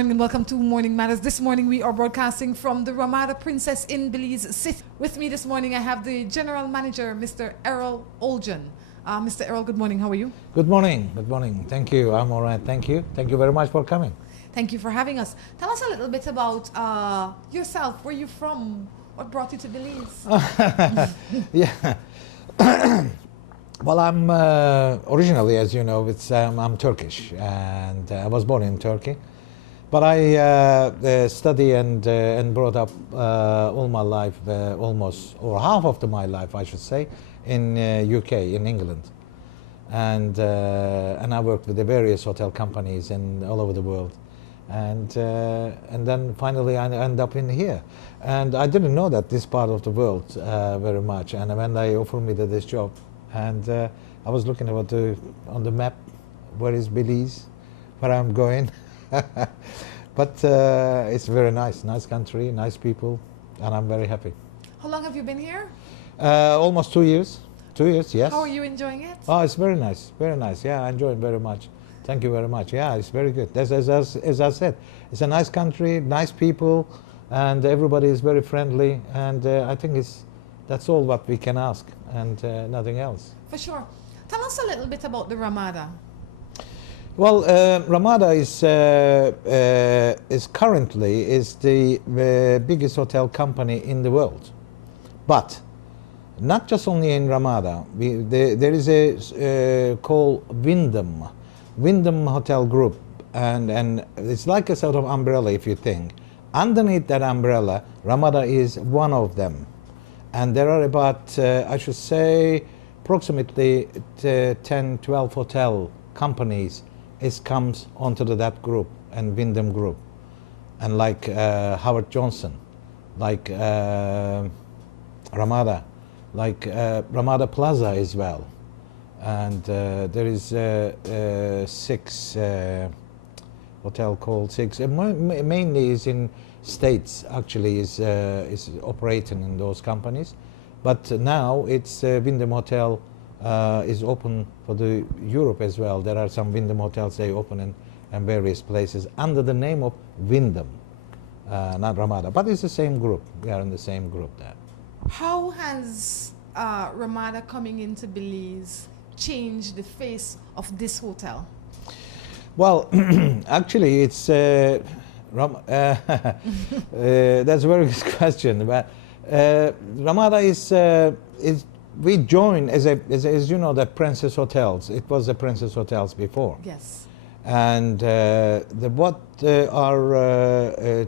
morning and welcome to Morning Matters. This morning we are broadcasting from the Ramada Princess in Belize City. With me this morning I have the General Manager, Mr. Erol Olcan. Mr. Erol, good morning. How are you? Good morning. Good morning. Thank you. I'm all right. Thank you. Thank you very much for coming. Thank you for having us. Tell us a little bit about yourself. Where are you from? What brought you to Belize? Yeah. Well, I'm originally, as you know, I'm Turkish, and I was born in Turkey. But I study and brought up all my life, almost, or half of my life, I should say, in UK, in England. And I worked with the various hotel companies and all over the world. And then finally I end up in here. And I didn't know that this part of the world very much. And when they offered me this job, and I was looking about on the map, where is Belize, where I'm going. But it's very nice country, nice people, and I'm very happy. How long have you been here? Almost 2 years. 2 years, yes. How are you enjoying it? Oh, it's very nice, very nice. Yeah, I enjoy it very much. Thank you very much. Yeah, it's very good. As I said, it's a nice country, nice people, and everybody is very friendly. And I think that's all what we can ask, and nothing else. For sure. Tell us a little bit about the Ramada. Well, Ramada is currently the biggest hotel company in the world, but not just only in Ramada. There is a called Wyndham Hotel Group, and it's like a sort of umbrella, if you think. Underneath that umbrella, Ramada is one of them, and there are about I should say approximately 10-12 hotel companies comes onto that group, and Wyndham Group, and like Howard Johnson, like Ramada, like Ramada Plaza as well, and there is 6 hotel called 6. Mainly is in States, actually is operating in those companies, but now it's Wyndham Hotel is open for the Europe as well. There are some Wyndham hotels they open in various places under the name of Wyndham, not Ramada, but it's the same group. We are in the same group there. How has Ramada coming into Belize changed the face of this hotel? Well, actually, it's that's a very good question. But Ramada is we joined as you know, the Princess Hotels. It was the Princess Hotels before. Yes. And our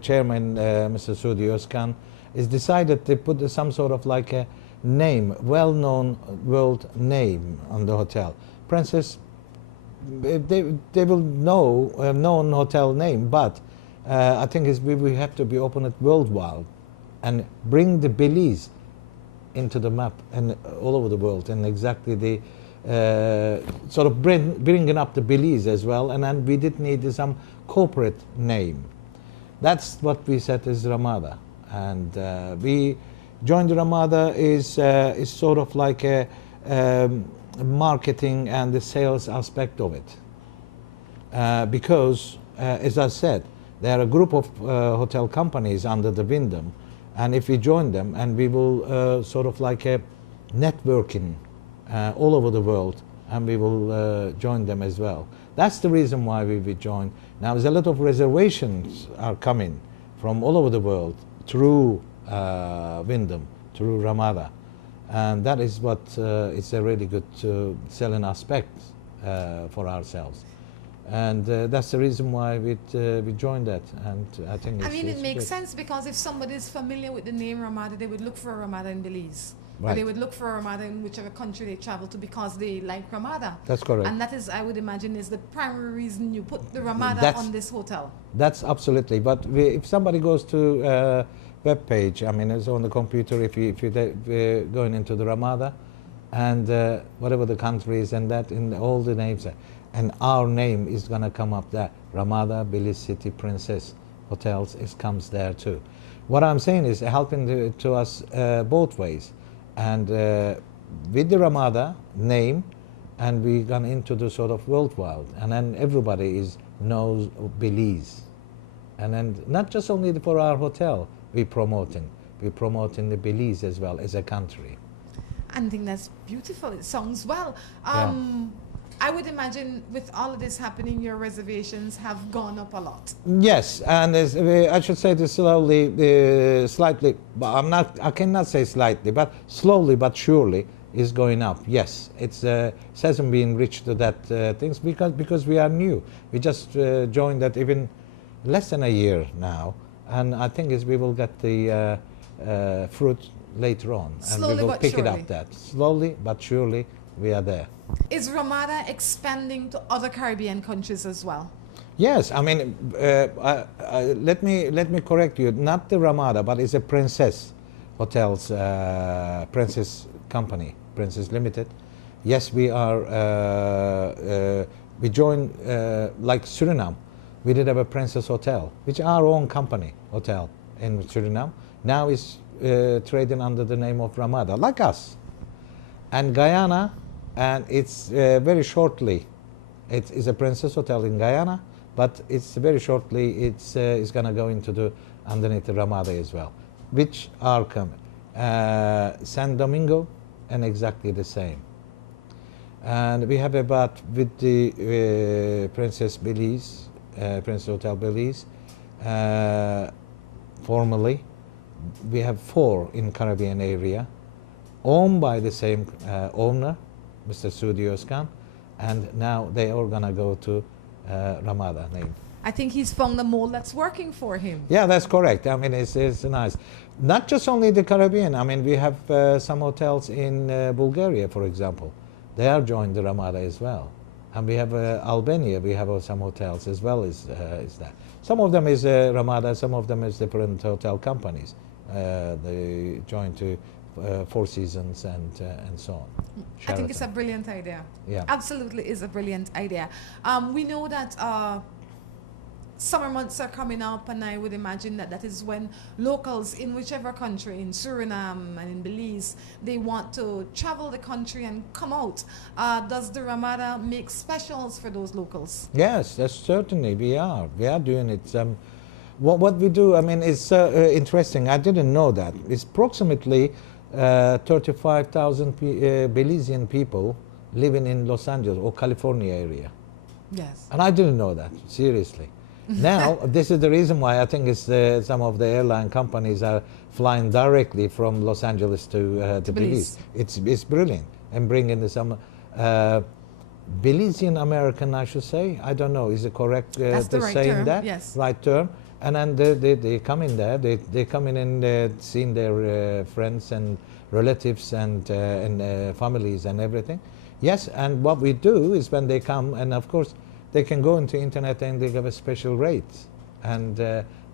chairman, Mr. Sudios Khan, is decided to put some sort of like a name, well-known world name on the hotel. Princess, they will know a known hotel name, but I think we have to be open it worldwide and bring the Belize into the map and all over the world, and exactly the sort of bringing up the Belize as well. And then we did need some corporate name. That's what we set as Ramada, and we joined Ramada is sort of like a marketing and the sales aspect of it, because as I said, there are a group of hotel companies under the Wyndham, and if we join them, and we will sort of like a networking all over the world, and we will join them as well. That's the reason why we joined. Now there's a lot of reservations are coming from all over the world through Wyndham, through Ramada, and that is what it's a really good selling aspect for ourselves. And that's the reason why we joined that, and I think it makes sense, because if somebody is familiar with the name Ramada, they would look for a Ramada in Belize. Right. Or they would look for a Ramada in whichever country they travel to, because they like Ramada. That's correct. And that is, I would imagine, is the primary reason you put the Ramada on this hotel. That's absolutely. But if somebody goes to web page, I mean, it's on the computer, if you're going into the Ramada, and whatever the country is, and that in all the names, and our name is going to come up there. Ramada, Belize City Princess Hotels, it comes there too. What I'm saying is helping to us both ways. And with the Ramada name, and we gone into the sort of worldwide, and then everybody knows Belize. And then not just only for our hotel, we're promoting the Belize as well as a country. I think that's beautiful. It sounds well. Yeah. I would imagine with all of this happening, your reservations have gone up a lot. Yes, and I should say this slowly, slightly, but I cannot say slightly, but slowly but surely is going up. Yes, it hasn't been reached to that things because we are new. We just joined that even less than a year now, and I think we will get the fruit later on, Slowly and we will but pick it surely. up. That slowly but surely we are there. Is Ramada expanding to other Caribbean countries as well? Yes, I mean, let me correct you. Not the Ramada, but it's a Princess Hotels, Princess Company, Princess Limited. Yes, we are. We joined like Suriname. We did have a Princess Hotel, which is our own company hotel in Suriname. Now it's trading under the name of Ramada, like us. And Guyana, and it's very shortly, it is a Princess Hotel in Guyana, but it's very shortly it's going to go into the underneath the Ramada as well, which are coming. San Domingo, and exactly the same. And we have about with the Princess Belize, Princess Hotel Belize, formerly, we have 4 in Caribbean area, owned by the same owner, Mr. Sudios Khan, and now they are going to go to Ramada name. I think he's found a mold that's working for him. Yeah, that's correct. I mean, it's nice. Not just only the Caribbean. I mean, we have some hotels in Bulgaria, for example. They are joined the Ramada as well. And we have Albania. We have some hotels as well as that. Some of them is Ramada. Some of them is different hotel companies. They join to Four Seasons and so on. I think it's a Sheraton. brilliant idea. Yeah. Absolutely is a brilliant idea. We know that summer months are coming up, and I would imagine that that is when locals in whichever country, in Suriname and in Belize, they want to travel the country and come out. Does the Ramada make specials for those locals? Yes, that's certainly we are. We are doing it. What we do, I mean, it's interesting. I didn't know that. It's approximately 35,000 Belizean people living in Los Angeles or California area. Yes. And I didn't know that, seriously. Now, this is the reason why I think it's, some of the airline companies are flying directly from Los Angeles to Belize. It's brilliant. And bringing some Belizean American, I should say. I don't know, is it correct That's the to right saying term, that? yes. Right term. And then they come in there, they come in and seeing their friends and relatives and families and everything. Yes, and what we do is when they come, and of course, they can go into internet and they give a special rate, and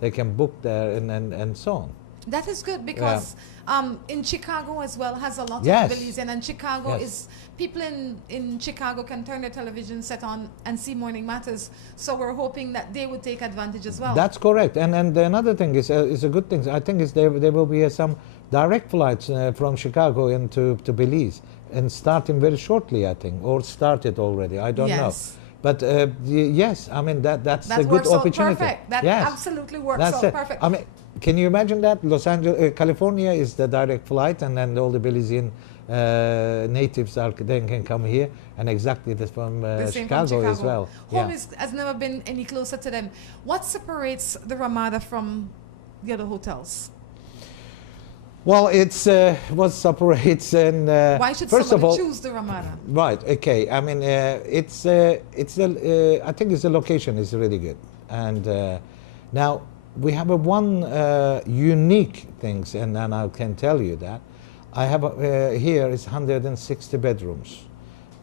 they can book there and so on. That is good because in Chicago as well has a lot Yes. of Belizean, and Chicago Yes. is people in Chicago can turn their television set on and see Morning Matters. So we're hoping that they would take advantage as well. That's correct. And another thing is a good thing. I think is there will be some direct flights from Chicago into to Belize, and starting very shortly, I think, or started already. I don't know. Yes. But yes, I mean that's That a good works out opportunity. perfect. That yes. absolutely works That's out it. perfect. I mean, can you imagine that? Los Angeles, California is the direct flight, and then all the Belizean natives then can come here, and exactly this from The same Chicago as well. Home has never been any closer to them. What separates the Ramada from the other hotels? Well, it's what separates and Why should first of somebody all, choose the Ramada? right? Okay, I mean I think it's the location is really good, and now we have one unique things, and I can tell you that I have here is 160 bedrooms.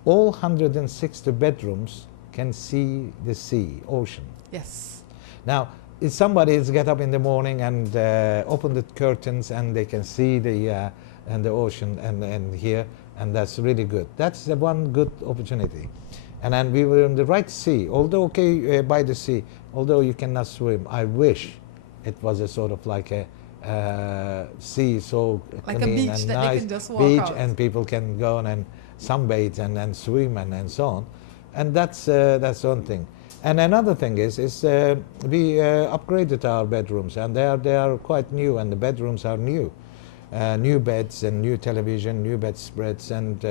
All 160 bedrooms can see the sea, ocean. Yes. Now, if somebody is get up in the morning and open the curtains and they can see the and the ocean and here, and that's really good. That's the one good opportunity. And then we were in the right sea, although by the sea, although you cannot swim. I wish it was a sort of like a sea so Like a clean beach and that they nice can just walk beach, out. and people can go and sunbathe and swim and so on. And that's one thing. And another thing is we upgraded our bedrooms, and they are quite new, and the bedrooms are new. New beds and new television, new bedspreads and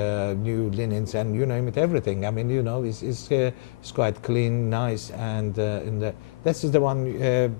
new linens and you name it, everything. I mean, you know, it's quite clean, nice, and this is the one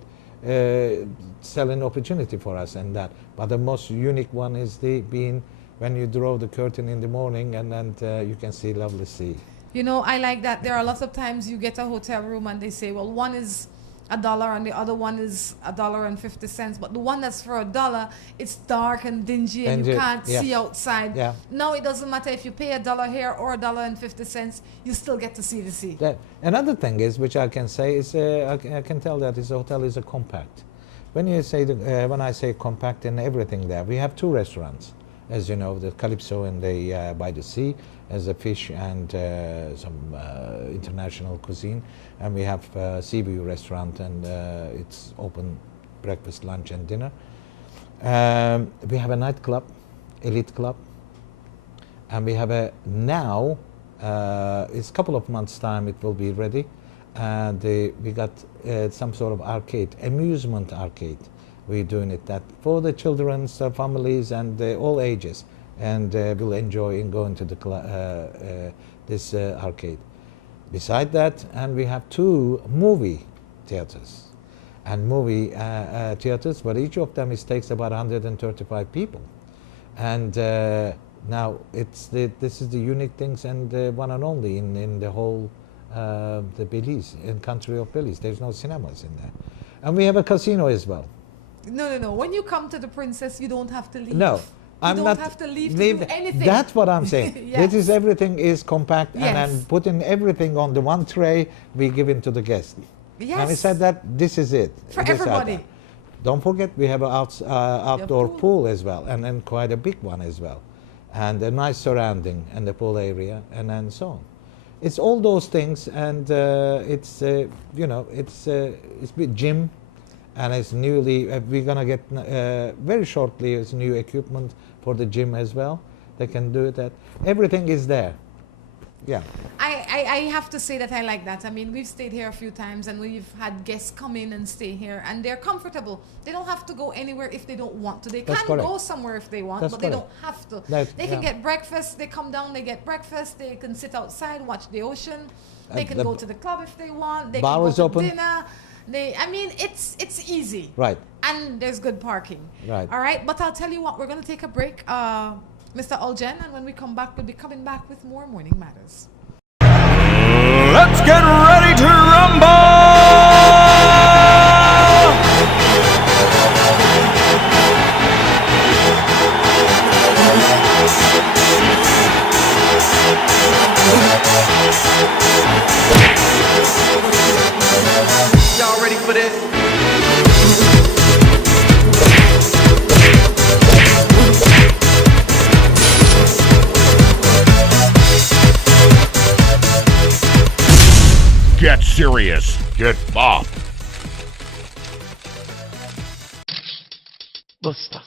selling opportunity for us and that. But the most unique one is being when you draw the curtain in the morning and you can see lovely sea. You know, I like that. There are lots of times you get a hotel room and they say, well, one is $1 and the other one is $1.50, but the one that's for $1, it's dark and dingy and you can't see outside. Yeah. Now it doesn't matter if you pay $1 here or $1.50, you still get to see the sea. Another thing is, which I can say is, I can tell that this hotel is a compact. When you say when I say compact and everything there, we have 2 restaurants, as you know, the Calypso and the by the sea, as a fish and some international cuisine. And we have a Seaview restaurant, and it's open breakfast, lunch, and dinner. We have a nightclub, Elite Club, and we have now, it's a couple of months' time it will be ready, and we got some sort of arcade, amusement arcade. We're doing it that for the children's families and all ages, and will enjoy in going to the this arcade. Beside that, and we have 2 movie theaters, and movie theaters, but each of them takes about 135 people. And now this is the unique things and one and only in the whole the Belize, in country of Belize. There's no cinemas in there, and we have a casino as well. No. When you come to the Princess, you don't have to leave. No. You don't have to leave to do anything. That's what I'm saying. Yes. This is everything is compact, Yes. and putting everything on the one tray we give it to the guest. Yes. And we said that this is it. For This everybody. item. Don't forget we have an outdoor pool as well, and then quite a big one as well, and a nice surrounding and the pool area, and so on. It's all those things, and it's you know, it's big gym. And it's newly, we're going to get very shortly, it's new equipment for the gym as well. They can do that. Everything is there. Yeah. I have to say that I like that. I mean, we've stayed here a few times and we've had guests come in and stay here, and they're comfortable. They don't have to go anywhere if they don't want to. They That's can correct. go somewhere if they want, That's but they correct. don't have to. They can get breakfast. They come down, they get breakfast. They can sit outside, watch the ocean. They can go to the club if they want. They can go to open. dinner. I mean, it's easy. Right. And there's good parking. Right. All right. But I'll tell you what, we're going to take a break, Mr. Olcan, and when we come back, we'll be coming back with more Morning Matters. Let's get ready to rumble! Y'all ready for this? Get serious. Get bopped. Buster.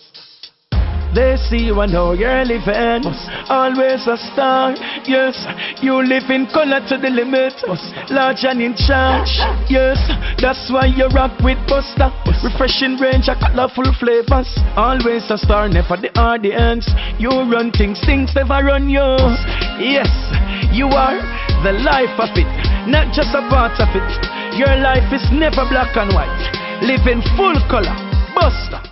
They see you and know you're living. Always a star. Yes, you live in color to the limit. Large and in charge. Yes, that's why you rock with Buster. Refreshing range of colorful flavors. Always a star, never the audience. You run things never run you. Yes, you are the life of it, not just a part of it. Your life is never black and white. Live in full color. Buster.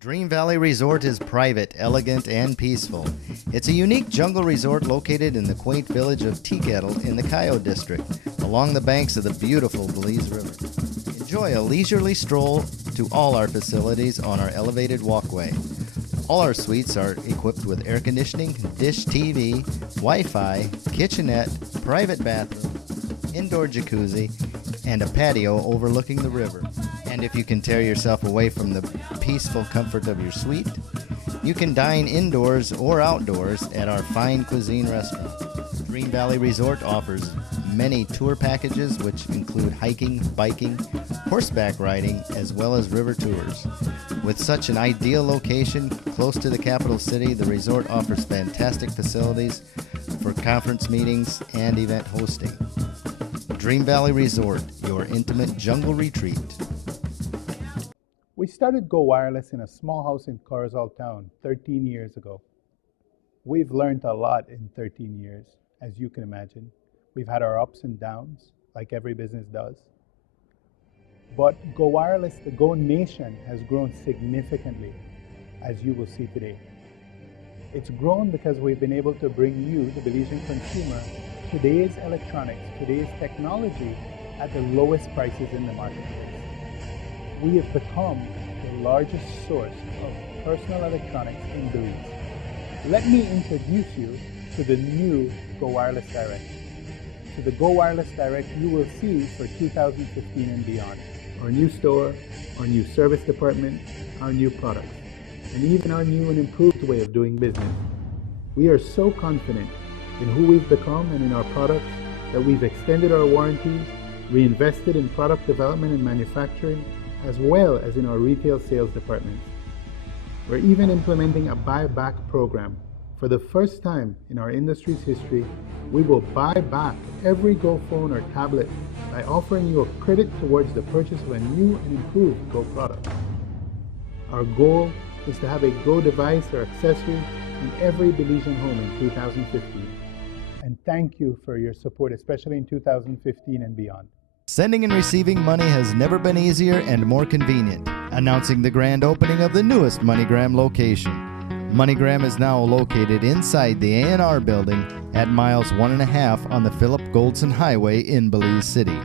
Dream Valley Resort is private, elegant, and peaceful. It's a unique jungle resort located in the quaint village of Teakettle in the Coyote District, along the banks of the beautiful Belize River. Enjoy a leisurely stroll to all our facilities on our elevated walkway. All our suites are equipped with air conditioning, dish TV, Wi-Fi, kitchenette, private bathroom, indoor jacuzzi, and a patio overlooking the river. And if you can tear yourself away from the peaceful comfort of your suite, you can dine indoors or outdoors at our fine cuisine restaurant. Dream Valley Resort offers many tour packages which include hiking, biking, horseback riding, as well as river tours. With such an ideal location close to the capital city, the resort offers fantastic facilities for conference meetings and event hosting. Dream Valley Resort, your intimate jungle retreat. We started Go Wireless in a small house in Corozal Town 13 years ago. We've learned a lot in 13 years, as you can imagine. We've had our ups and downs, like every business does. But Go Wireless, the Go Nation, has grown significantly, as you will see today. It's grown because we've been able to bring you, the Belizean consumer, today's electronics, today's technology at the lowest prices in the marketplace. We have become the largest source of personal electronics in Belize. Let me introduce you to the new Go Wireless Direct. To the Go Wireless Direct you will see for 2015 and beyond. Our new store, our new service department, our new products, and even our new and improved way of doing business. We are so confident in who we've become and in our products that we've extended our warranties, reinvested in product development and manufacturing, as well as in our retail sales departments. We're even implementing a buyback program. For the first time in our industry's history, we will buy back every Go phone or tablet by offering you a credit towards the purchase of a new and improved Go product. Our goal is to have a Go device or accessory in every Belizean home in 2015. And thank you for your support, especially in 2015 and beyond. Sending and receiving money has never been easier and more convenient. Announcing the grand opening of the newest MoneyGram location. MoneyGram is now located inside the A&R building at miles 1.5 on the Philip Goldson Highway in Belize City.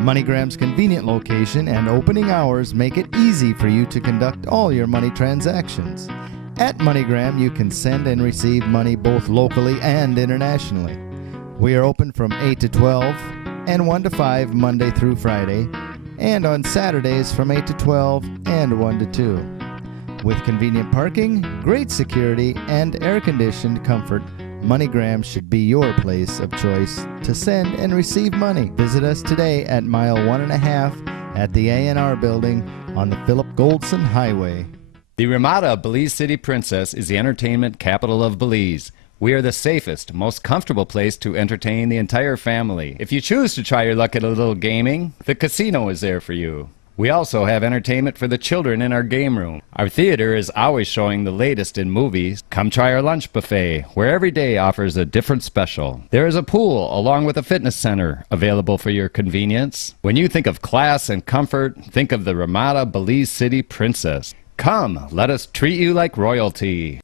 MoneyGram's convenient location and opening hours make it easy for you to conduct all your money transactions. At MoneyGram, you can send and receive money both locally and internationally. We are open from 8 to 12 and 1 to 5 Monday through Friday, and on Saturdays from 8 to 12 and 1 to 2. With convenient parking, great security, and air-conditioned comfort, MoneyGram should be your place of choice to send and receive money. Visit us today at mile 1.5 at the A&R building on the Philip Goldson Highway. The Ramada Belize City Princess is the entertainment capital of Belize. We are the safest, most comfortable place to entertain the entire family. If you choose to try your luck at a little gaming, the casino is there for you. We also have entertainment for the children in our game room. Our theater is always showing the latest in movies. Come try our lunch buffet, where every day offers a different special. There is a pool along with a fitness center available for your convenience. When you think of class and comfort, think of the Ramada Belize City Princess. Come, let us treat you like royalty.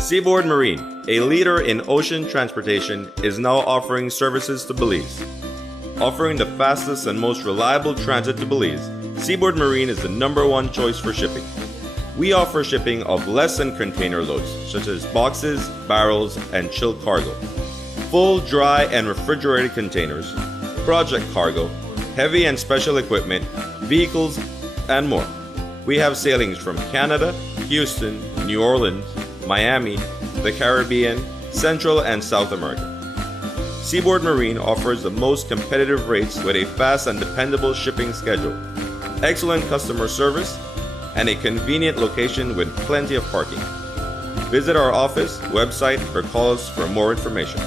Seaboard Marine, a leader in ocean transportation, is now offering services to Belize. Offering the fastest and most reliable transit to Belize, Seaboard Marine is the #1 choice for shipping. We offer shipping of less than container loads, such as boxes, barrels, and chilled cargo, full, dry, and refrigerated containers, project cargo, heavy and special equipment, vehicles, and more. We have sailings from Canada, Houston, New Orleans, Miami, the Caribbean, Central and South America. Seaboard Marine offers the most competitive rates with a fast and dependable shipping schedule, excellent customer service, and a convenient location with plenty of parking. Visit our office, website, or call us for more information.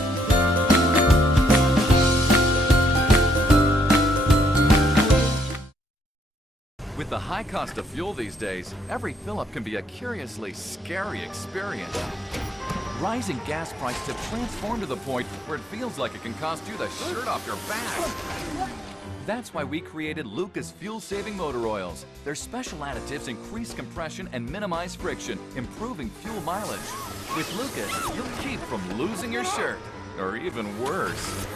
With the high cost of fuel these days, every fill-up can be a curiously scary experience. Rising gas prices have transformed to the point where it feels like it can cost you the shirt off your back. That's why we created Lucas fuel-saving motor oils. Their special additives increase compression and minimize friction, improving fuel mileage. With Lucas, you'll keep from losing your shirt, or even worse.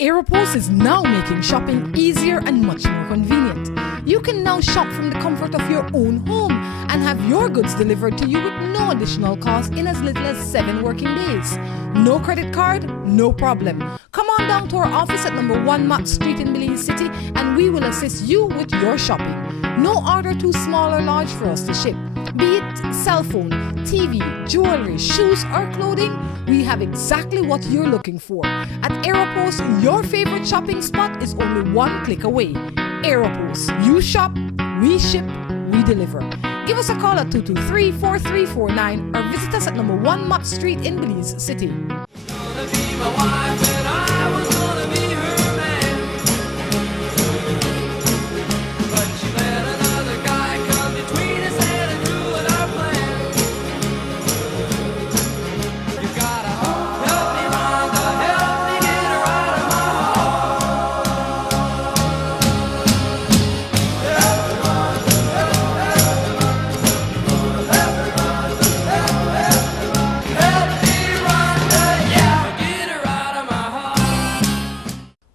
Aeropost is now making shopping easier and much more convenient. You can now shop from the comfort of your own home and have your goods delivered to you with no additional cost in as little as 7 working days. No credit card? No problem. Come on down to our office at number 1 Mott Street in Belize City and we will assist you with your shopping. No order too small or large for us to ship. Be it cell phone, TV, jewelry, shoes or clothing, we have exactly what you're looking for. At Aeropost, your favorite shopping spot is only 1 click away. Aeropost, you shop, we ship, we deliver. Give us a call at 223-4349 or visit us at number 1 Mott Street in Belize City.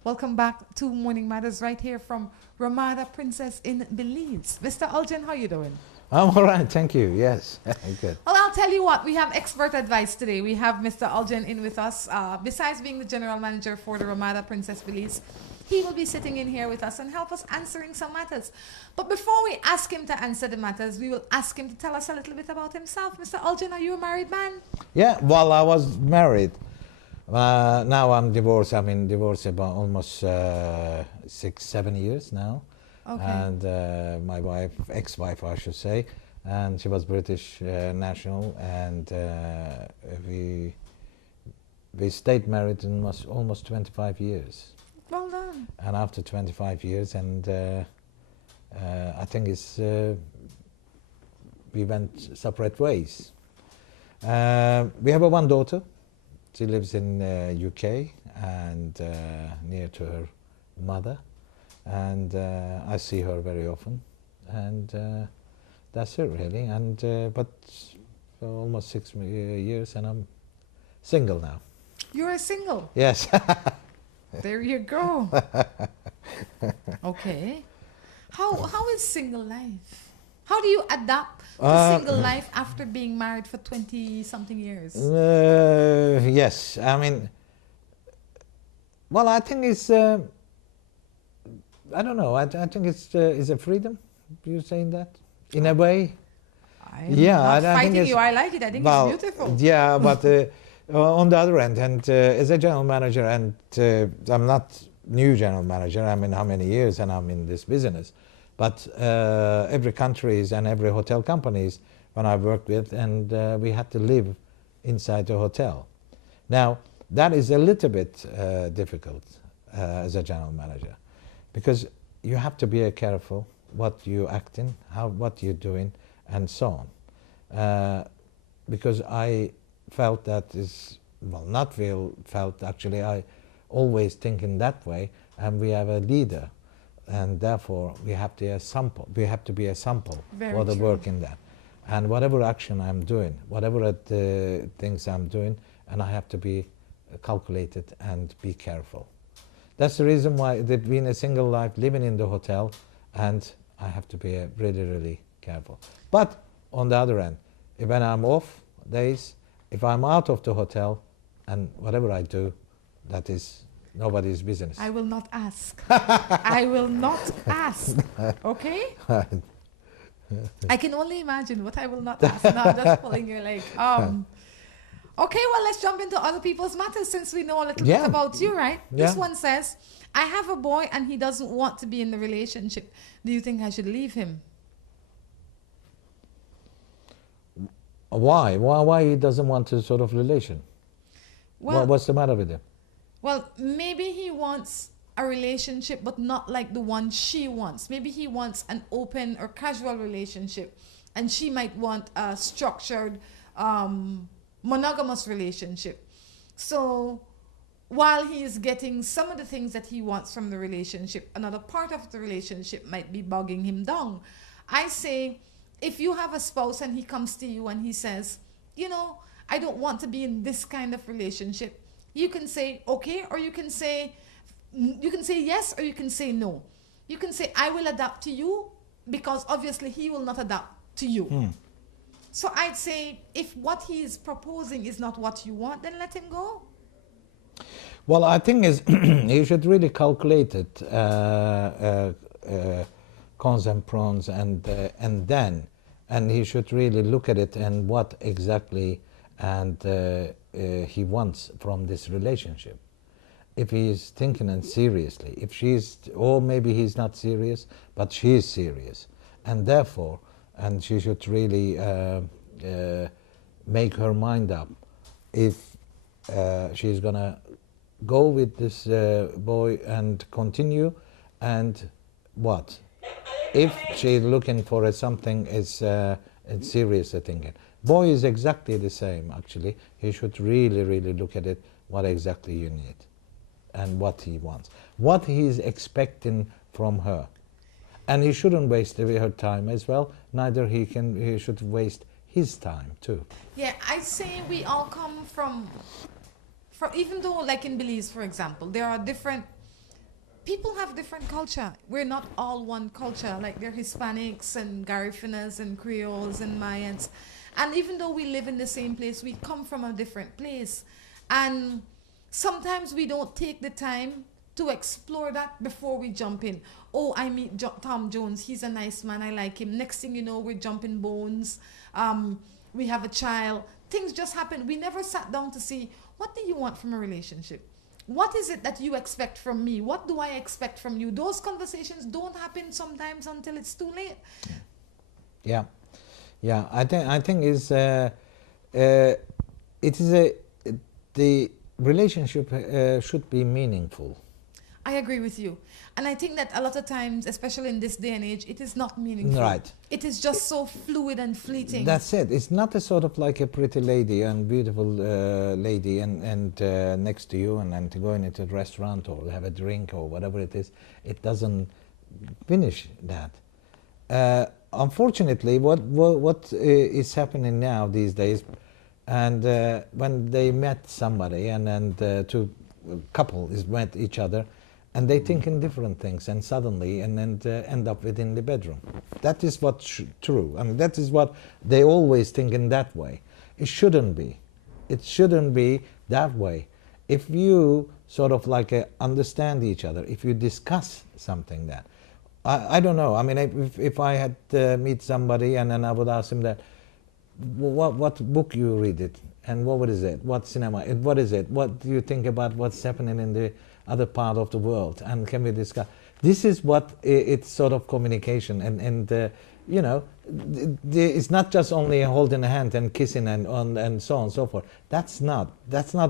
Welcome back to Morning Matters right here from Ramada Princess in Belize. Mr. Olcan, how you doing? I'm all right, thank you. Yes, good. Well, I'll tell you what, we have expert advice today. We have Mr. Olcan in with us. Besides being the general manager for the Ramada Princess Belize, he will be sitting in here with us and help us answering some matters. But before we ask him to answer the matters, we will ask him to tell us a little bit about himself. Mr. Olcan, are you a married man? Yeah, well, I was married. Now I'm divorced. I've been divorced about almost 6-7 years now. Okay. And my wife, ex-wife I should say, and she was British national, and we stayed married in almost 25 years. Well done. And after 25 years, and I think we went separate ways. We have one daughter. She lives in UK and near to her mother, and I see her very often, and that's it really. And but for almost 6 years, and I'm single now. You're single? Yes. There you go. Okay. How is single life? How do you adapt to single life after being married for 20-something years? Yes, I mean, well, I think it's, I don't know, I think it's a freedom, you saying that, in a way? I'm not fighting you, I like it, I think it's beautiful. Yeah, but on the other end, and as a general manager, and I'm not new general manager, I mean, how many years and I'm in this business. But every countries and every hotel companies when I worked with, and we had to live inside the hotel. Now, that is a little bit difficult as a general manager, because you have to be careful what you act in, what you're doing, and so on. Because I felt that is, well, not felt actually, I always think in that way, and we have a leader. And therefore, we have to be a sample. We have to be a sample for the work in that. And whatever action I'm doing, whatever the things I'm doing, and I have to be calculated and be careful. That's the reason why they've been a single life living in the hotel, and I have to be really, really careful. But on the other end, when I'm off days, if I'm out of the hotel, and whatever I do, that is nobody's business. I will not ask. I will not ask. Okay? I can only imagine what I will not ask. Now I'm just pulling your leg. Okay, well, let's jump into other people's matters since we know a little bit about you, right? This one says, I have a boy and he doesn't want to be in the relationship. Do you think I should leave him? Why? Why he doesn't want a sort of relation? Well, what's the matter with him? Well, maybe he wants a relationship, but not like the one she wants. Maybe he wants an open or casual relationship, and she might want a structured, monogamous relationship. So while he is getting some of the things that he wants from the relationship, another part of the relationship might be bogging him down. I say, if you have a spouse and he comes to you and he says, you know, I don't want to be in this kind of relationship, you can say okay, or you can say yes, or you can say no. You can say, I will adapt to you, because obviously he will not adapt to you. So I'd say, if what he is proposing is not what you want, then let him go. Well, I think is you should really calculate it, cons and pros, and then he should really look at it and what exactly he wants from this relationship. If he's thinking and seriously, if she's, or maybe he's not serious, but she is serious, and therefore, and she should really make her mind up if she's gonna go with this boy and continue, and what if she's looking for something is serious thinking. Boy is exactly the same. Actually, he should really look at it, what exactly you need and what he wants, what he's expecting from her, and he shouldn't waste her time as well. Neither he should waste his time too. Yeah, I say we all come from even though, like in Belize, for example, there are different people have different culture. We're not all one culture. Like, there are Hispanics and Garifunas and Creoles and Mayans, and even though we live in the same place, we come from a different place, and sometimes we don't take the time to explore that before we jump in. Oh, I meet Tom Jones, he's a nice man, I like him. Next thing you know, we're jumping bones. We have a child. Things just happen. We never sat down to see, what do you want from a relationship? What is it that you expect from me? What do I expect from you? Those conversations don't happen sometimes until it's too late. Yeah, I think is it is the relationship should be meaningful. I agree with you. And I think that a lot of times, especially in this day and age, it is not meaningful. Right. It is just so fluid and fleeting. That's it. It's not a sort of like a pretty lady and beautiful lady and next to you and to going into a restaurant or have a drink or whatever it is. It doesn't finish that. Unfortunately, what is happening now these days, and when they met somebody and two couple is met each other, and they think in different things, and suddenly and end up within the bedroom. That is what's true. I mean, that is what they always think in that way. It shouldn't be. It shouldn't be that way. If you sort of like understand each other, if you discuss something that, I don't know. I mean, if I had meet somebody and then I would ask him that, what book you read it, and what is it? What cinema? What is it? What do you think about what's happening in the other part of the world? And can we discuss? This is what it's sort of communication, and you know, it's not just only holding a hand and kissing and so on and so forth. That's not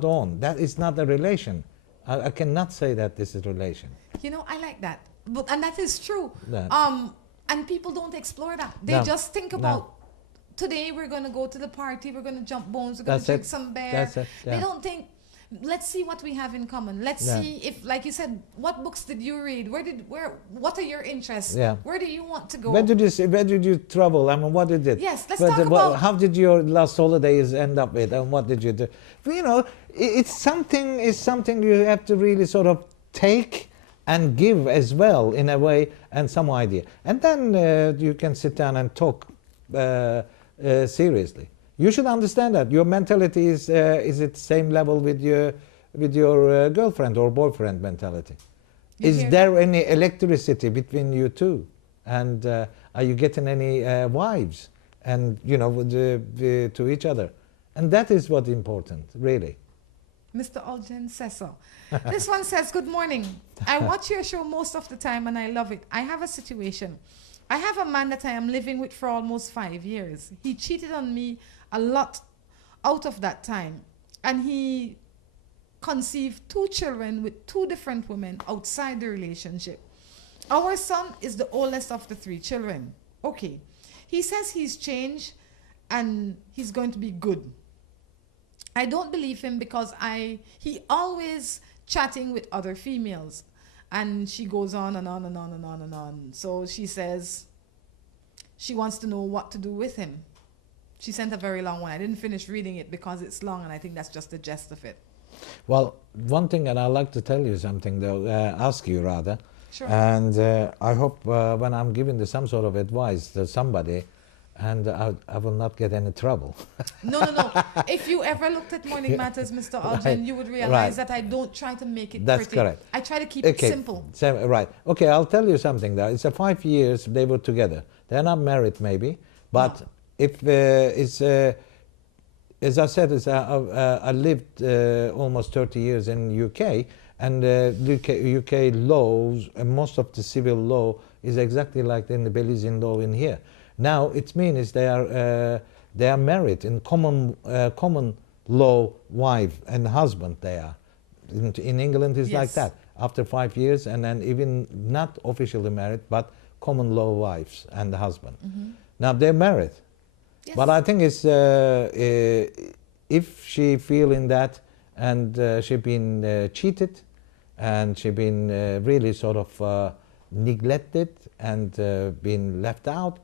on. That is not a relation. I cannot say that this is a relation. You know, I like that, and that is true. Yeah. And people don't explore that. They No. just think about, today we're going to go to the party, we're going to jump bones, we're going to drink some beer. That's it. Yeah. They don't think, let's see what we have in common. Let's see if, like you said, what books did you read? What are your interests? Yeah. Where do you want to go? Where did you travel? I mean, what did it? Yes, let's talk about... How did your last holidays end up with, and what did you do? You know, it's something you have to really sort of take and give as well, in a way, and some idea. And then you can sit down and talk seriously. You should understand that your mentality is at the same level with your girlfriend or boyfriend mentality. Is there any electricity between you two? And are you getting any vibes and, you know, to each other? And that is what's important, really. Mr. Olcan says so. This one says, good morning. I watch your show most of the time and I love it. I have a situation. I have a man that I am living with for almost 5 years. He cheated on me a lot out of that time. And he conceived 2 children with 2 different women outside the relationship. Our son is the oldest of the 3 children. Okay. He says he's changed and he's going to be good. I don't believe him because he always chatting with other females. And she goes on and on and on and on and on. So she says she wants to know what to do with him. She sent a very long one. I didn't finish reading it because it's long, and I think that's just the gist of it. Well, one thing, and I'd like to tell you something, though, ask you rather. Sure. And I hope when I'm giving some sort of advice to somebody, and I will not get any trouble. No. If you ever looked at Morning Matters, Mr. Olcan, Right. you would realize that I don't try to make it That's pretty. correct. I try to keep it simple. Right. Okay, I'll tell you something though. It's 5 years they were together. They're not married maybe, but if it's, as I said, I lived almost 30 years in UK, and UK laws, and most of the civil law is exactly like in the Belizean law in here. Now it means they are married in common law, wife and husband. They are in England it's like that after 5 years, and then even not officially married but common law wives and the husband. Now they're married, but I think it's if she feeling that, and she been cheated, and she been really sort of neglected and been left out,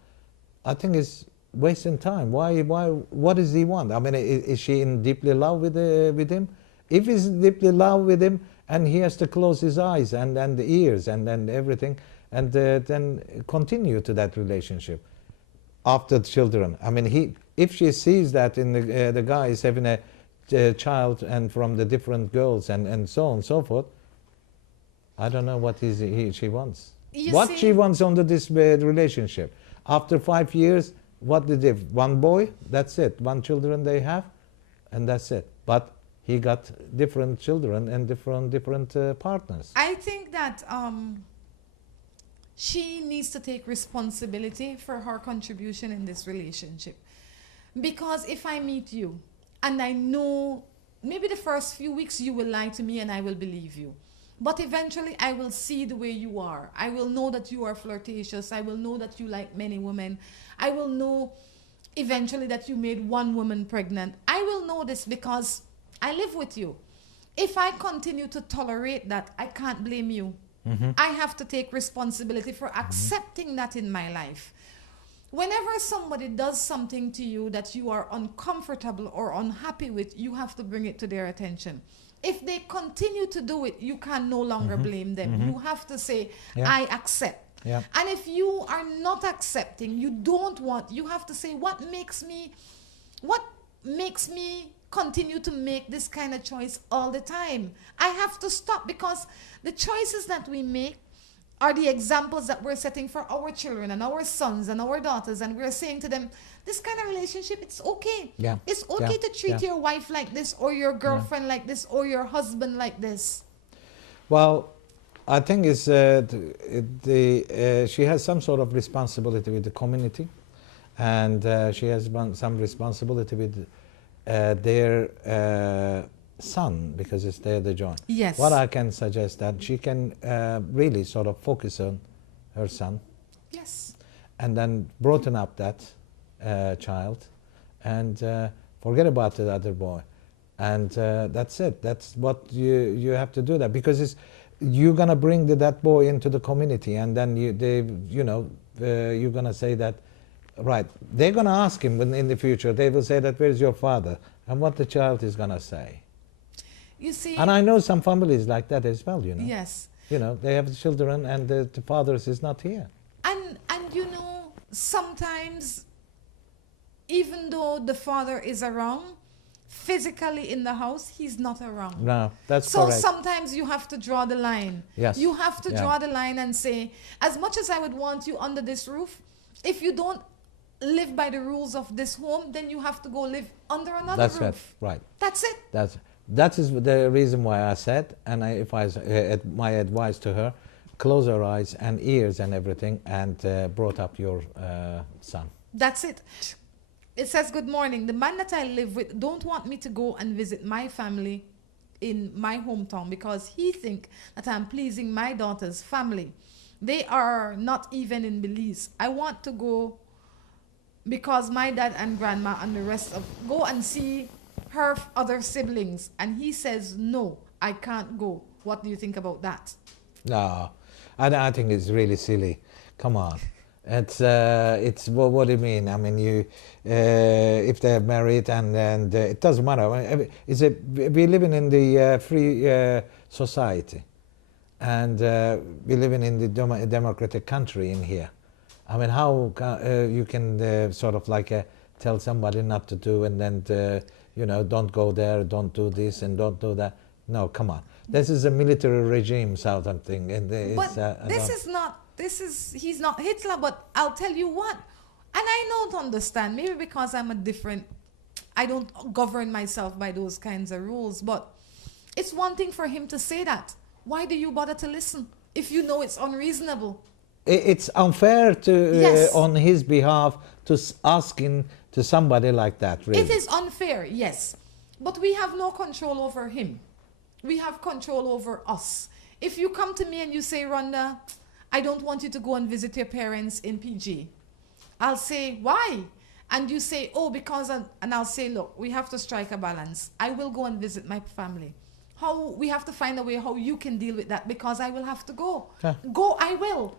I think it's wasting time. Why? What does he want? I mean, is she in deeply love with him? If he's deeply in love with him, and he has to close his eyes and the ears and everything, and then continue to that relationship after the children. I mean, if she sees that in the guy is having a child and from the different girls and so on and so forth, I don't know what she wants. What she wants under this relationship. After 5 years, what did they have? 1 boy, that's it. 1 children they have, and that's it. But he got different children and different partners. I think that she needs to take responsibility for her contribution in this relationship. Because if I meet you, and I know maybe the first few weeks you will lie to me and I will believe you. But eventually I will see the way you are. I will know that you are flirtatious. I will know that you like many women. I will know eventually that you made 1 woman pregnant. I will know this because I live with you. If I continue to tolerate that, I can't blame you. I have to take responsibility for accepting that in my life. Whenever somebody does something to you that you are uncomfortable or unhappy with, you have to bring it to their attention. If they continue to do it, you can no longer blame them. You have to say, I accept. And if you are not accepting, you don't want, you have to say, what makes me continue to make this kind of choice all the time? I have to stop, because the choices that we make are the examples that we're setting for our children and our sons and our daughters, and we're saying to them, this kind of relationship, it's okay. It's okay to treat your wife like this, or your girlfriend like this, or your husband like this. Well, I think it's she has some sort of responsibility with the community, and she has some responsibility with their son, because it's there the joint. Yes. What I can suggest that she can really sort of focus on her son. Yes. And then broaden up that child, and forget about the other boy, and that's it. That's what you have to do, that because you're gonna bring that boy into the community, and then you're gonna say that, right? They're gonna ask him in the future. They will say that, where's your father? And what the child is gonna say. You see. And I know some families like that as well. Yes. They have children, and the father is not here. And sometimes, even though the father is around, physically in the house, he's not around. No, that's so correct. sometimes you have to draw the line. Yes. You have to draw the line and say, as much as I would want you under this roof, if you don't live by the rules of this home, then you have to go live under another That's roof. Right. That's it. That is the reason why I said, and my advice to her, close her eyes and ears and everything, and brought up your son. That's it. It says, good morning. The man that I live with don't want me to go and visit my family in my hometown because he think that I'm pleasing my daughter's family. They are not even in Belize. I want to go because my dad and grandma and the rest of go and see her other siblings, and he says no, I can't go. What do you think about that? No, I think it's really silly. Come on. It's what do you mean? I mean, you if they're married and it doesn't matter. I mean, we're living in the free society, and we're living in the democratic country in here. I mean, how you can sort of like tell somebody not to do, and then you know, don't go there, don't do this, and don't do that. No, come on. This is a military regime, something, and but this is not. He's not Hitler, but I'll tell you what, and I don't understand, maybe because I'm I don't govern myself by those kinds of rules, but it's one thing for him to say that. Why do you bother to listen if you know it's unreasonable? It's unfair to, yes. On his behalf, to asking to somebody like that, really. It is unfair, yes, but we have no control over him. We have control over us. If you come to me and you say, Rhonda, I don't want you to go and visit your parents in PG. I'll say, why? And you say, oh, because, and I'll say, look, we have to strike a balance. I will go and visit my family. We have to find a way how you can deal with that, because I will have to go. Yeah. Go, I will.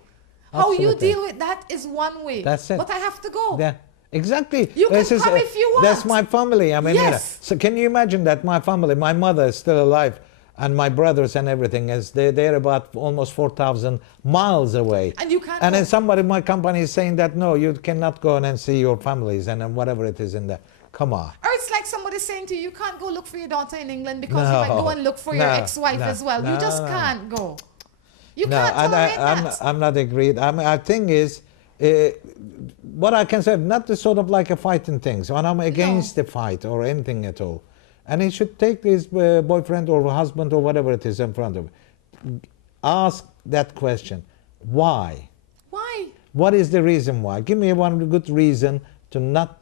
Absolutely. How you deal with that is one way. That's it. But I have to go. Yeah, exactly. You can come if you want. That's my family. I mean, yes. So can you imagine that my family, my mother is still alive, and my brothers and everything, they're about almost 4,000 miles away. And you can't. And then somebody in my company is saying that, no, you cannot go and see your families and whatever it is in there. Come on. Or it's like somebody saying to you, you can't go look for your daughter in England because you might go and look for your ex-wife as well. You just can't go. You can't tolerate that. I'm not agreed. I think is, what I can say, not the sort of like a fighting thing. So I'm against the fight or anything at all. And he should take his boyfriend or husband or whatever it is in front of him. Ask that question. Why? Why? What is the reason why? Give me one good reason to not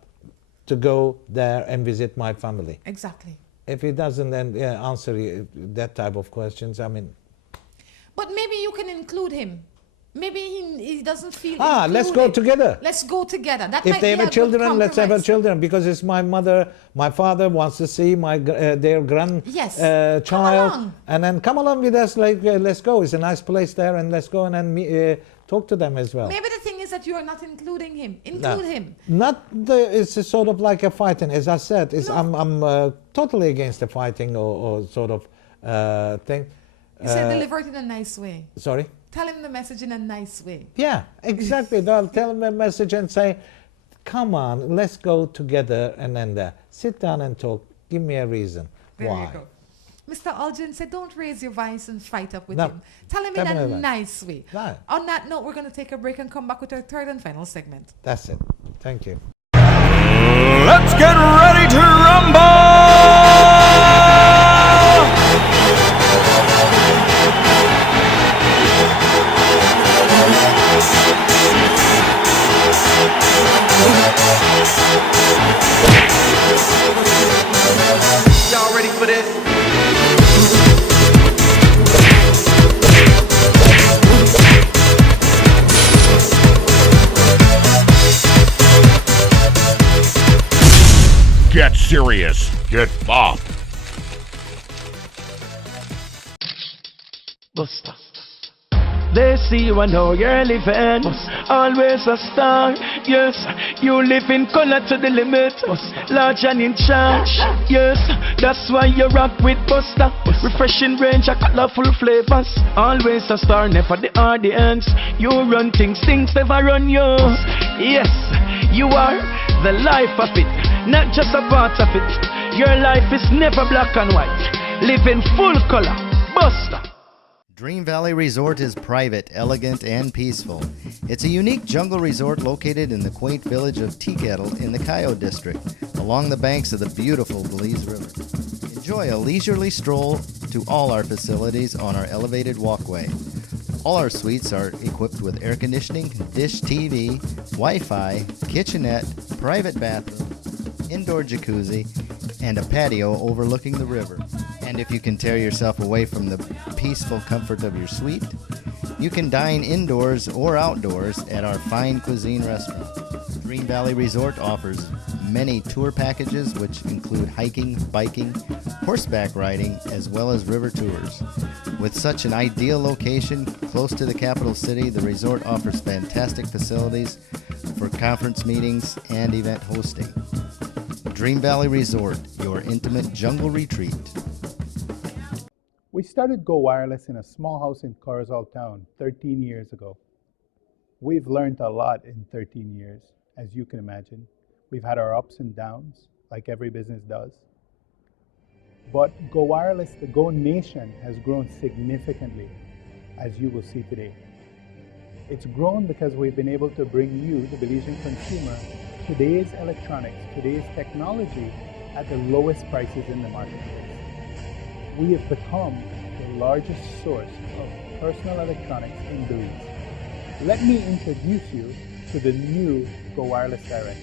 to go there and visit my family. Exactly. If he doesn't then answer that type of questions, I mean. But maybe you can include him. Maybe he doesn't feel let's go together. Let's go together. That if they have children, let's have a children, because it's my mother, my father wants to see my their grandchild, and then come along with us. Like let's go. It's a nice place there, and let's go and talk to them as well. Maybe the thing is that you are not including him. Include him. It's a sort of like a fighting. As I said, I'm totally against the fighting or sort of thing. You said deliver it in a nice way. Sorry. Tell him the message in a nice way. Yeah, exactly. They'll tell him a message and say, come on, let's go together and then sit down and talk. Give me a reason. There why. You go. Mr. Olcan said, don't raise your voice and fight up with him. Tell him in a nice way. Right. On that note, we're going to take a break and come back with our third and final segment. That's it. Thank you. Let's get ready to rumble! Y'all ready for this? Get serious. Get bopped. Buster. They see you and how you're living. Always a star. Yes, you live in color to the limit. Large and in charge. Yes, that's why you rock with Buster. Refreshing range of colorful flavors. Always a star, never the audience. You run things never run you. Yes, you are the life of it, not just a part of it. Your life is never black and white. Live in full color. Buster. Dream Valley Resort is private, elegant, and peaceful. It's a unique jungle resort located in the quaint village of Teakettle in the Cayo district, along the banks of the beautiful Belize River. Enjoy a leisurely stroll to all our facilities on our elevated walkway. All our suites are equipped with air conditioning, dish TV, Wi-Fi, kitchenette, private bathroom, indoor jacuzzi, and a patio overlooking the river. And if you can tear yourself away from the peaceful comfort of your suite, you can dine indoors or outdoors at our fine cuisine restaurant. Dream Valley Resort offers many tour packages which include hiking, biking, horseback riding, as well as river tours. With such an ideal location close to the capital city, the resort offers fantastic facilities for conference meetings and event hosting. Dream Valley Resort, your intimate jungle retreat. We started Go Wireless in a small house in Corozal Town 13 years ago. We've learned a lot in 13 years, as you can imagine. We've had our ups and downs, like every business does. But Go Wireless, the Go Nation, has grown significantly, as you will see today. It's grown because we've been able to bring you, the Belizean consumer, today's electronics, today's technology at the lowest prices in the marketplace. We have become the largest source of personal electronics in Belize. Let me introduce you to the new Go Wireless Direct.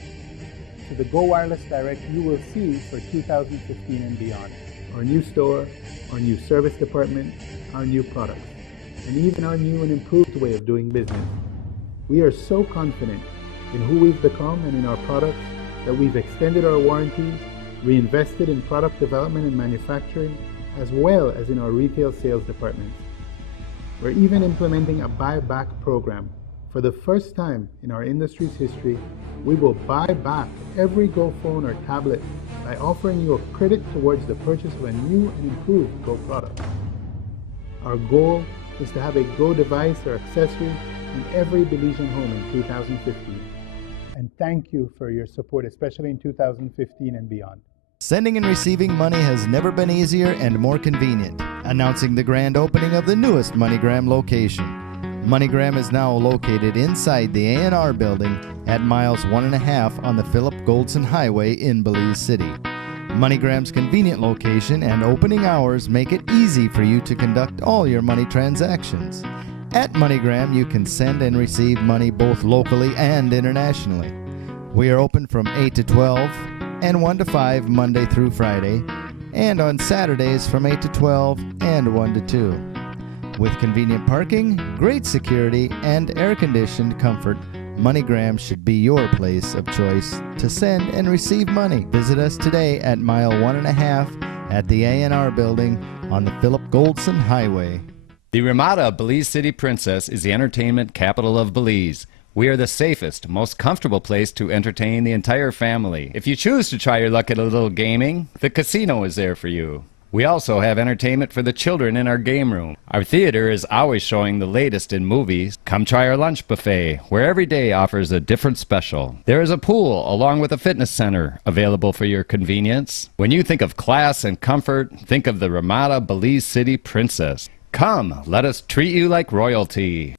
To the Go Wireless Direct you will see for 2015 and beyond. Our new store, our new service department, our new products, and even our new and improved way of doing business. We are so confident in who we've become and in our products that we've extended our warranties, reinvested in product development and manufacturing, as well as in our retail sales department. We're even implementing a buyback program. For the first time in our industry's history, we will buy back every Go phone or tablet by offering you a credit towards the purchase of a new and improved Go product. Our goal is to have a Go device or accessory in every Belizean home in 2015. And thank you for your support, especially in 2015 and beyond. Sending and receiving money has never been easier and more convenient. Announcing the grand opening of the newest MoneyGram location. MoneyGram is now located inside the A&R building at miles 1.5 on the Philip Goldson Highway in Belize City. MoneyGram's convenient location and opening hours make it easy for you to conduct all your money transactions. At MoneyGram, you can send and receive money both locally and internationally. We are open from 8 to 12 and 1 to 5 Monday through Friday, and on Saturdays from 8 to 12 and 1 to 2. With convenient parking, great security, and air-conditioned comfort, MoneyGram should be your place of choice to send and receive money. Visit us today at mile 1.5 at the A&R building on the Philip Goldson Highway. The Ramada Belize City Princess is the entertainment capital of Belize. We are the safest, most comfortable place to entertain the entire family. If you choose to try your luck at a little gaming, the casino is there for you. We also have entertainment for the children in our game room. Our theater is always showing the latest in movies. Come try our lunch buffet, where every day offers a different special. There is a pool along with a fitness center available for your convenience. When you think of class and comfort, think of the Ramada Belize City Princess. Come, let us treat you like royalty.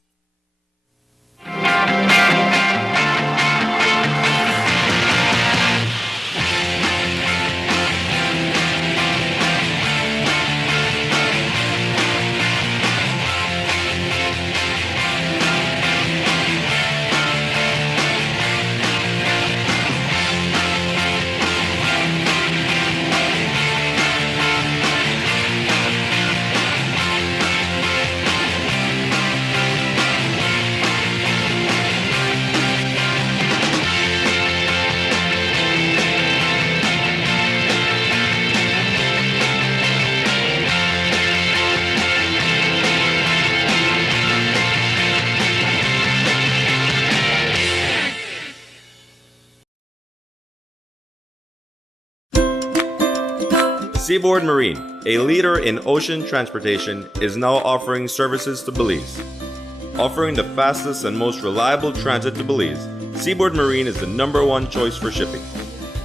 Seaboard Marine, a leader in ocean transportation, is now offering services to Belize. Offering the fastest and most reliable transit to Belize, Seaboard Marine is the #1 choice for shipping.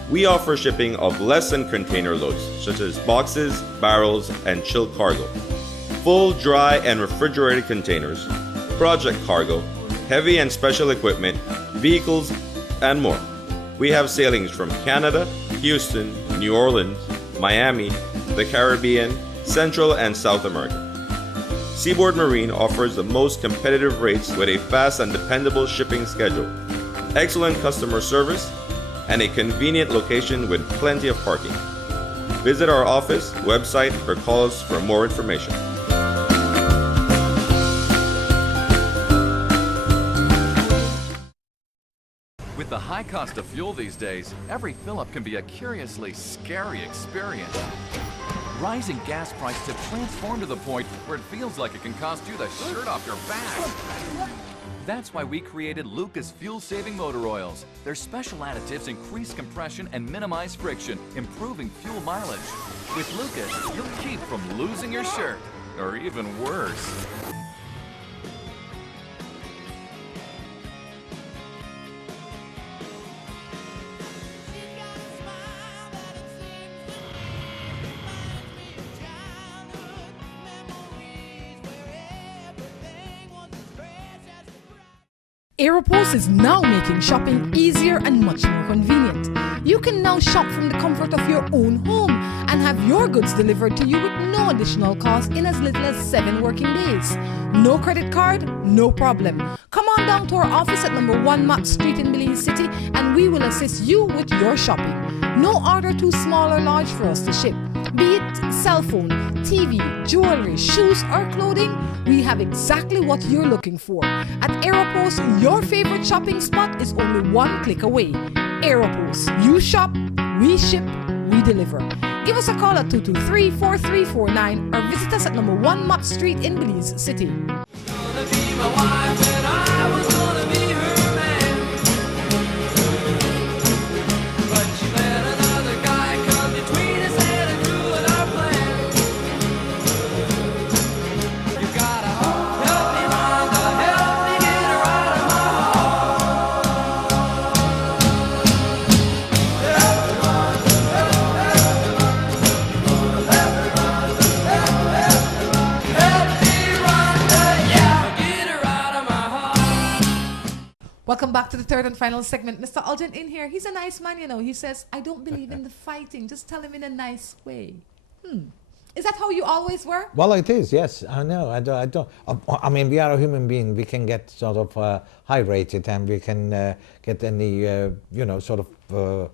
We offer shipping of less than container loads, such as boxes, barrels, and chilled cargo, full, dry, and refrigerated containers, project cargo, heavy and special equipment, vehicles, and more. We have sailings from Canada, Houston, New Orleans, Miami, the Caribbean, Central and South America. Seaboard Marine offers the most competitive rates with a fast and dependable shipping schedule, excellent customer service, and a convenient location with plenty of parking. Visit our office, website, or call us for more information. With the high cost of fuel these days, every fill-up can be a curiously scary experience. Rising gas prices have transformed to the point where it feels like it can cost you the shirt off your back. That's why we created Lucas fuel-saving motor oils. Their special additives increase compression and minimize friction, improving fuel mileage. With Lucas, you'll keep from losing your shirt, or even worse. Aeropost is now making shopping easier and much more convenient. You can now shop from the comfort of your own home and have your goods delivered to you with no additional cost in as little as 7 working days. No credit card? No problem. Come on down to our office at number 1 Mott Street in Belize City and we will assist you with your shopping. No order too small or large for us to ship. Be it cell phone, TV, jewelry, shoes or clothing, we have exactly what you're looking for. At Aeropost, your favorite shopping spot is only 1 click away. Aeropost, you shop, we ship, we deliver. Give us a call at 223-4349 or visit us at number 1 Mott Street in Belize City. Welcome back to the third and final segment. Mr. Olcan in here, he's a nice man, you know. He says, I don't believe in the fighting. Just tell him in a nice way. Is that how you always were? Well, it is, yes. I know. I don't. I mean, we are a human being. We can get sort of high-rated and we can get any, sort of a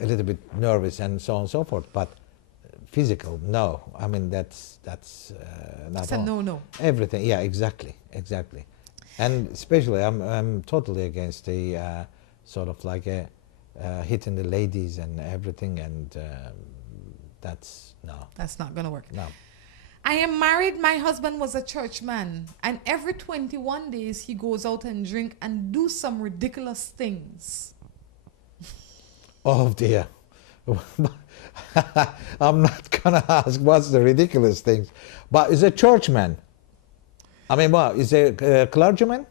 little bit nervous and so on and so forth. But physical, no. I mean, that's not It's a no-no. Everything, yeah, exactly. And especially, I'm totally against the sort of like hitting the ladies and everything, and that's not gonna work. No. I am married. My husband was a churchman, and every 21 days he goes out and drink and do some ridiculous things. Oh dear. I'm not gonna ask what's the ridiculous things, but is a churchman. I mean, what, is a clergyman?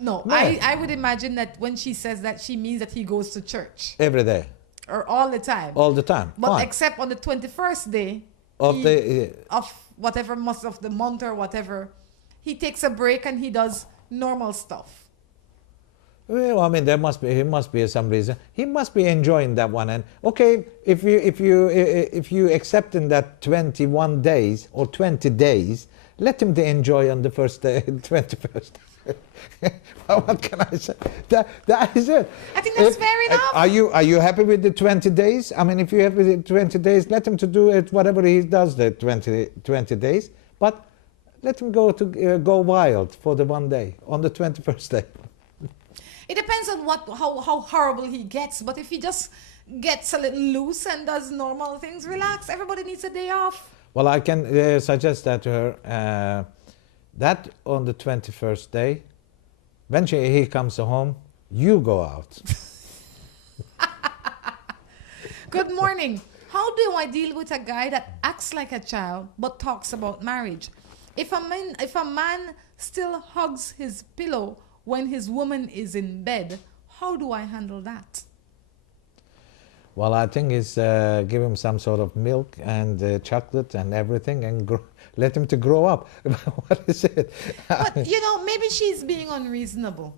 No, I would imagine that when she says that, she means that he goes to church. Every day. Or all the time. All the time. But fine. except on the 21st day of whatever month of the month or whatever, he takes a break and he does normal stuff. Well, I mean, he must be some reason. He must be enjoying that one. And okay, if you accept in that 21 days or 20 days, let him enjoy on the first day, 21st. Well, what can I say? That is it. I think that's fair enough. Are you happy with the 20 days? I mean, if you're happy with the 20 days, let him to do it whatever he does the 20 days. But let him go wild for the one day on the 21st day. It depends on how horrible he gets. But if he just gets a little loose and does normal things, relax. Everybody needs a day off. Well, I can suggest that to her, that on the 21st day, when he comes home, you go out. Good morning. How do I deal with a guy that acts like a child but talks about marriage? If a man still hugs his pillow when his woman is in bed, how do I handle that? Well, I think it's give him some sort of milk and chocolate and everything and let him to grow up. What is it? But, maybe she's being unreasonable.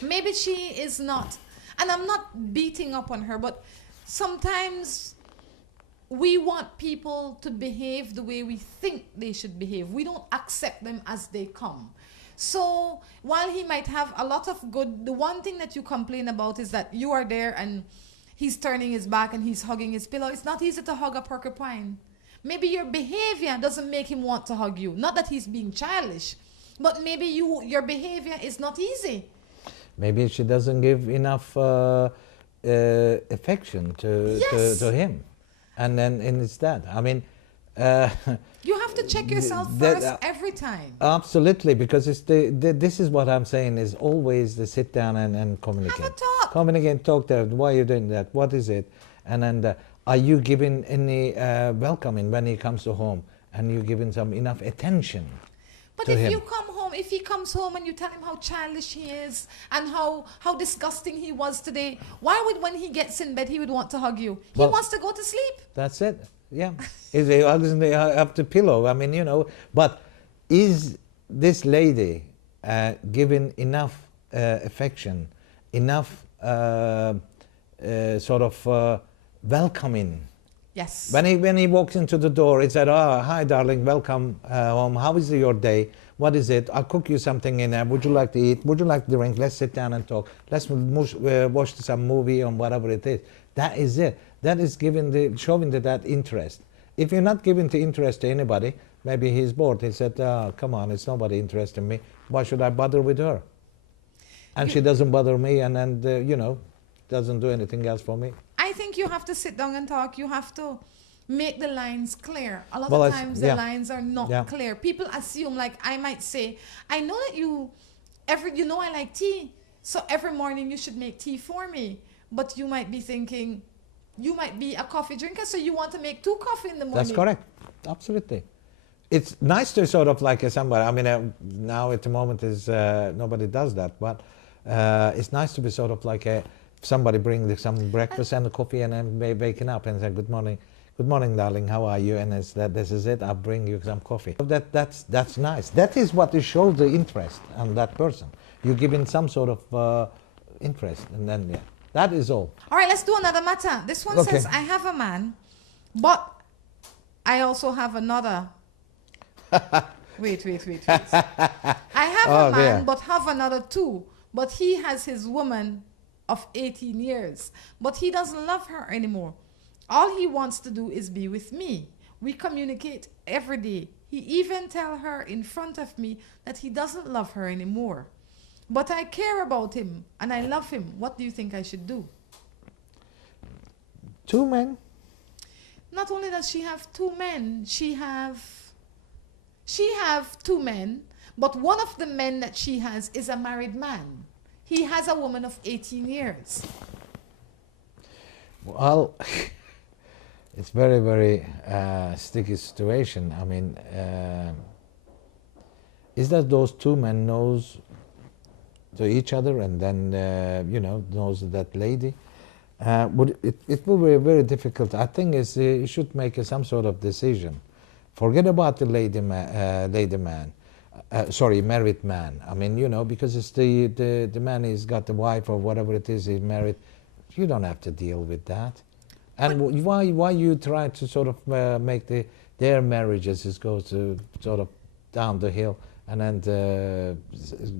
Maybe she is not. And I'm not beating up on her, but sometimes we want people to behave the way we think they should behave. We don't accept them as they come. So while he might have a lot of good, the one thing that you complain about is that you are there and he's turning his back and he's hugging his pillow. It's not easy to hug a porcupine. Maybe your behavior doesn't make him want to hug you. Not that he's being childish, but maybe your behavior is not easy. Maybe she doesn't give enough affection to him, and it's that. I mean, you have to check yourself first every time. Absolutely, because it's this is what I'm saying is always to sit down and communicate. Have a talk. Communicate, talk to them. Why are you doing that? What is it? And then are you giving any welcoming when he comes to home, and you giving some enough attention? But if you come home, if he comes home and you tell him how childish he is and how disgusting he was today, why would when he gets in bed he would want to hug you? He wants to go to sleep. That's it. Yeah. If he hugs and they have the pillow, I mean, but is this lady giving enough affection, enough sort of welcoming? Yes. When he walks into the door, he said, "Oh, hi, darling, welcome home. How is your day? What is it? I'll cook you something in there. Would you like to eat? Would you like to drink? Let's sit down and talk. Let's watch some movie or whatever it is." That is it. That is showing that interest. If you're not giving the interest to anybody, maybe he's bored. He said, "Oh, come on, it's nobody interested in me. Why should I bother with her?" And she doesn't bother me, and doesn't do anything else for me. I think you have to sit down and talk. You have to make the lines clear. A lot of times the lines are not clear. People assume, like I might say, I know that I like tea, so every morning you should make tea for me. But you might be thinking, you might be a coffee drinker, so you want to make 2 coffee in the morning. That's correct. Absolutely. It's nice to sort of like somebody, I mean, now at the moment is nobody does that, but it's nice to be sort of like somebody bring some breakfast and a coffee and then waking up and say, "Good morning, darling, how are you?" And this is it, I'll bring you some coffee. That's nice. That is what shows the interest on that person. You're giving some sort of interest, and then that is all. All right, let's do another matter. This one says, "I have a man, but I also have another." Wait. I have a man, but have another too. But he has his woman of 18 years, but he doesn't love her anymore. All he wants to do is be with me. We communicate every day. He even tell her in front of me that he doesn't love her anymore. But I care about him and I love him. What do you think I should do? 2 men? Not only does she have 2 men, she have 2 men, but one of the men that she has is a married man. He has a woman of 18 years. Well, it's very, very sticky situation. I mean, is that those 2 men knows to each other and then, knows that lady? It will be very difficult. I think you should make some sort of decision. Forget about the married man. I mean, because it's the man he's got the wife or whatever it is, he's married. You don't have to deal with that. And why you try to sort of make their marriages goes to sort of down the hill, and then the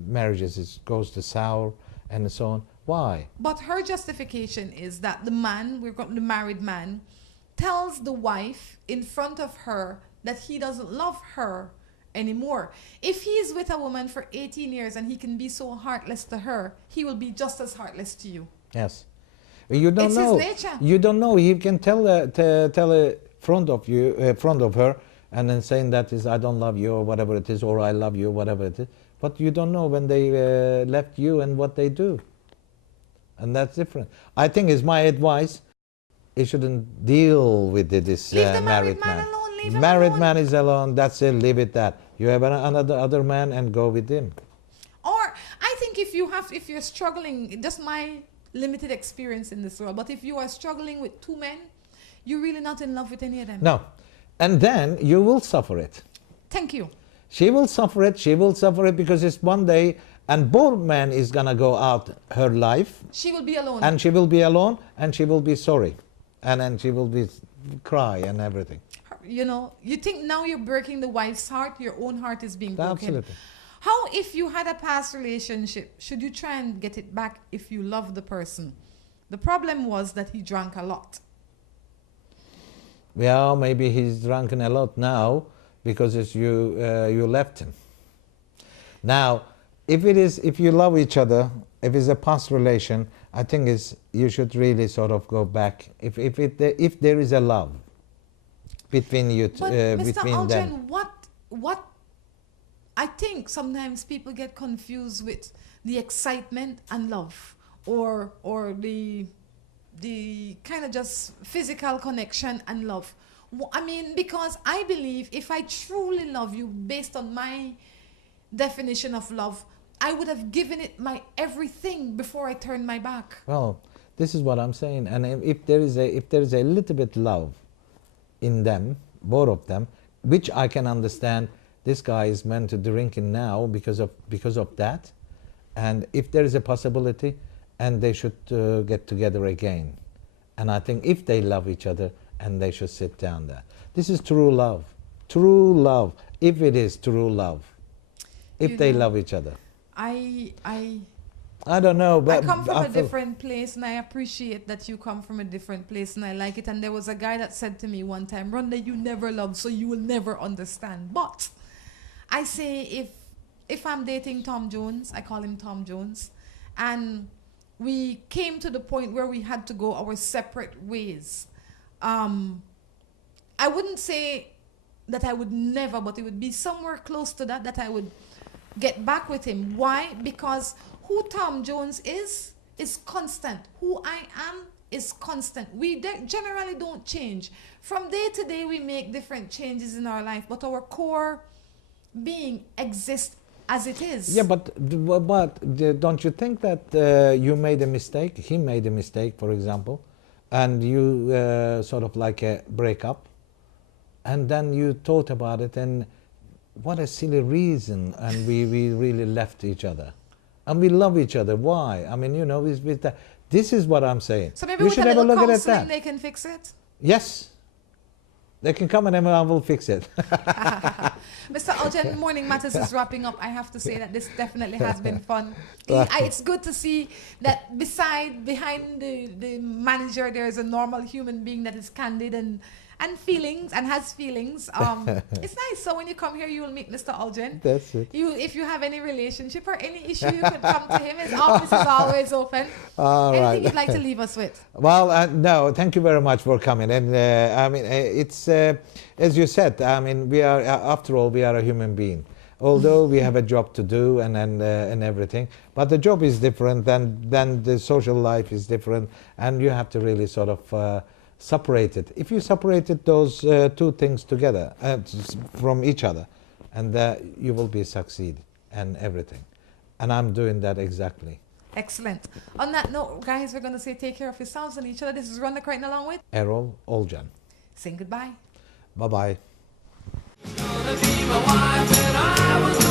marriages goes to sour and so on? Why? But her justification is that the married man, tells the wife in front of her that he doesn't love her anymore. If he's with a woman for 18 years and he can be so heartless to her, he will be just as heartless to you. Yes. You don't it's know. His nature. You don't know. He can tell front of her, and then saying that is, "I don't love you," or whatever it is, or "I love you," whatever it is. But you don't know when they left you and what they do, and that's different. I think is my advice. He shouldn't deal with this married man. Alone. Leave him married alone. Man is alone. That's it. Leave it that. You have another man and go with him. Or I think if you're struggling, just my limited experience in this world, but if you are struggling with 2 men, you're really not in love with any of them. No. And then you will suffer it. Thank you. She will suffer it. She will suffer it because it's one day, and both men is gonna go out her life. She will be alone. And she will be alone, and she will be sorry, and then she will be cry and everything. You think now you're breaking the wife's heart, your own heart is being broken. Absolutely. How, if you had a past relationship, should you try and get it back if you love the person The problem was that he drank a lot. Well, maybe he's drunken a lot now because you left him. Now, if you love each other, if it's a past relation, I think you should really sort of go back. If there is a love between you, But between Mr. them. Olcan, what I think sometimes people get confused with the excitement and love, or the kind of just physical connection and love. I mean, because I believe if I truly love you based on my definition of love, I would have given it my everything before I turned my back. Well, this is what I'm saying. And if there is a little bit love in them, both of them, which I can understand, this guy is meant to drinking now because of that, and if there is a possibility, and they should get together again, and I think if they love each other, and they should sit down there. This is true love. True love. If it is true love, if they love each other. I don't know, but I come from a different place, and I appreciate that you come from a different place, and I like it. And there was a guy that said to me one time, Rhonda, you never loved, so you will never understand. But I say if I'm dating Tom Jones, I call him Tom Jones, and we came to the point where we had to go our separate ways. I wouldn't say that I would never, but it would be somewhere close to that I would get back with him. Why? Because who Tom Jones is constant. Who I am is constant. We generally don't change. From day to day, we make different changes in our life, but our core being exists as it is. Yeah, but don't you think that you made a mistake? He made a mistake, for example, and you sort of like a breakup, and then you thought about it, and what a silly reason, and we really left each other, and we love each other. Why? I mean, with that. This is what I'm saying. So maybe we with should a have a little look at counseling, that. they can fix it. Yes. They can come and I will fix it. Mr. Olcan, Morning Matters is wrapping up. I have to say that this definitely has been fun. It's good to see that behind the manager, there is a normal human being that is candid and feelings and has feelings. It's nice. So when you come here, you will meet Mr. Olcan. That's it. If you have any relationship or any issue, you could come to him. His office is always open. Anything you'd like to leave us with? Well, no, thank you very much for coming. And I mean, it's as you said. I mean, we are after all, we are a human being. Although we have a job to do and everything, but the job is different than the social life is different, and you have to really sort of separate it. If you separated those two things together from each other, and you will be succeed and everything. And I'm doing that exactly. Excellent. On that note, guys, we're going to say take care of yourselves and each other. This is Rhonda Crichton along with Erol Olcan. Saying goodbye. Bye-bye. Gonna be my wife and I will